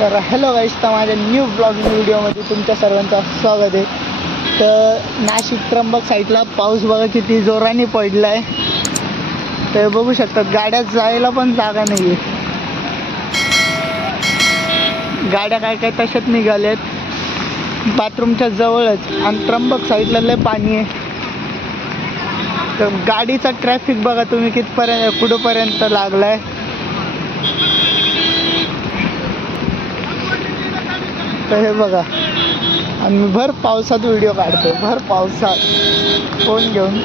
तर हॅलो गाईस, तर माझ्या न्यू ब्लॉगिंग व्हिडिओमध्ये तुमच्या सर्वांचं स्वागत आहे. तर नाशिक त्र्यंबक साईडला पाऊस बघा किती जोराने पडला आहे. तर बघू शकतात गाड्या जायला पण जागा नाही आहे. गाड्या काय काय तशाच निघाल्यात बाथरूमच्या जवळच, आणि त्र्यंबक साईडला लय पाणी आहे. तर गाडीचा ट्रॅफिक बघा तुम्ही कुठंपर्यंत लागला आहे. तर हे बघा, आणि मी भर पावसात व्हिडिओ काढतो, भर पावसात फोन घेऊन.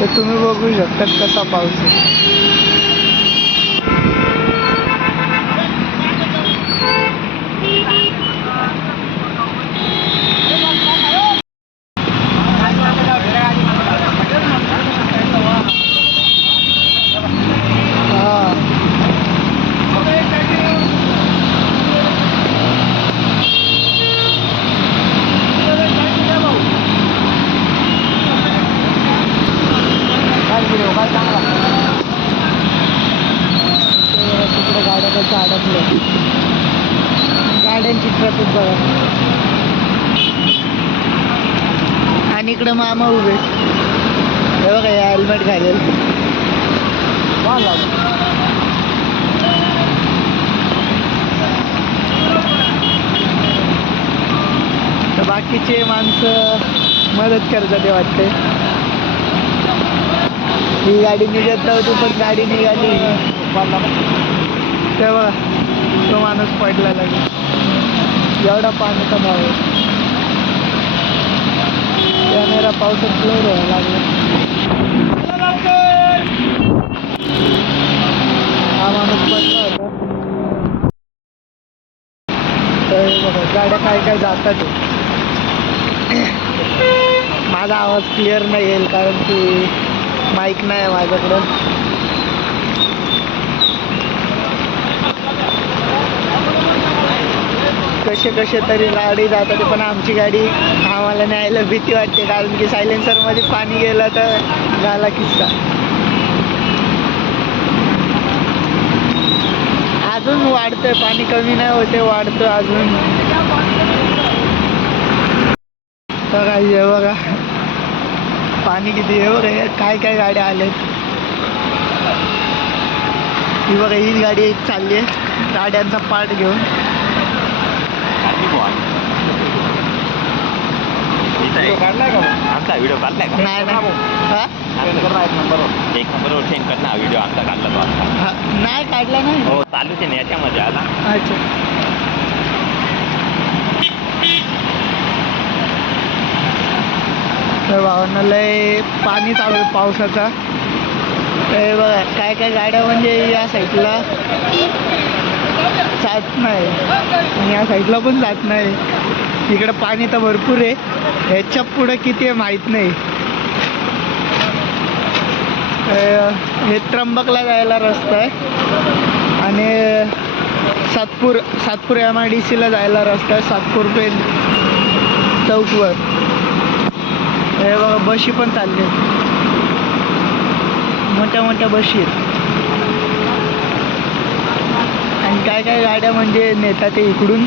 तर तुम्ही बघू शकता कसा पाऊस आहे. तिकडे गाड्या कसं अडकलं, गाड्यांची ट्रॅफिक बघा. आणि इकडे मामा उभे, हे बघा हे हेल्मेट घालेल. तर बाकीचे माणसं मदत करतात ते वाटते. ही गाडी निघत नव्हती पण गाडी निघाली. तेव्हा तो माणूस पडला लागेल, एवढा पाण्याचा भाव आहे. कॅमेरा पावसात ब्लर व्हायला लागला. हा माणूस पडला होता. तर बघा गाड्या काय काय जातात. माझा आवाज क्लिअर नाही येईल कारण की माईक नाही आहे माझ्याकडं. कसे तरी गाडी जातात, पण आमची गाडी आम्हाला न्यायला भीती वाटते कारण की सायलेन्सरमध्ये पाणी गेलं तर झाला किस्सा. अजून वाढतंय पाणी, कमी नाही होते, वाढतं अजून. तर हे बघा पाणी किती आहे बघा, काय काय गाड्या आल्यात. ही बघा ही गाडी एक चालली आहे गाड्यांचा पार्ट घेऊन. काढलाय का आमचा व्हिडिओ काढलाय का? नाही एक नंबरवर सेंड कर ना व्हिडिओ आमचा काढला तो आता. नाही काढला नाही. हो चालूच आहे ना याच्यामध्ये आला. अच्छा. तर भावांना लय पाणी चालू आहे पावसाचा. तर बघा काय काय गाड्या म्हणजे या साईडला जात नाही आणि या साईडला पण जात नाही. इकडं पाणी तर भरपूर आहे, ह्याच्या पुढं किती आहे माहीत नाही. हे त्र्यंबकला जायला रस्ता आहे आणि सातपूर MIDCला जायला रस्ता आहे, सातपूर पेन चौकवर. हे बघा बशी पण चालले, मोठ्या मोठ्या बशी आहेत. आणि काय काय गाड्या म्हणजे नेतात ते इकडून.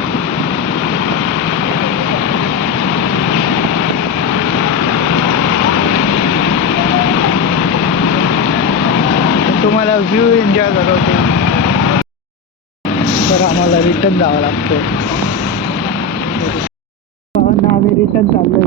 तुम्हाला व्ह्यू एन्जॉय करवते. तर आम्हाला रिटर्न जावं लागतं. आम्ही रिटर्न चाललो.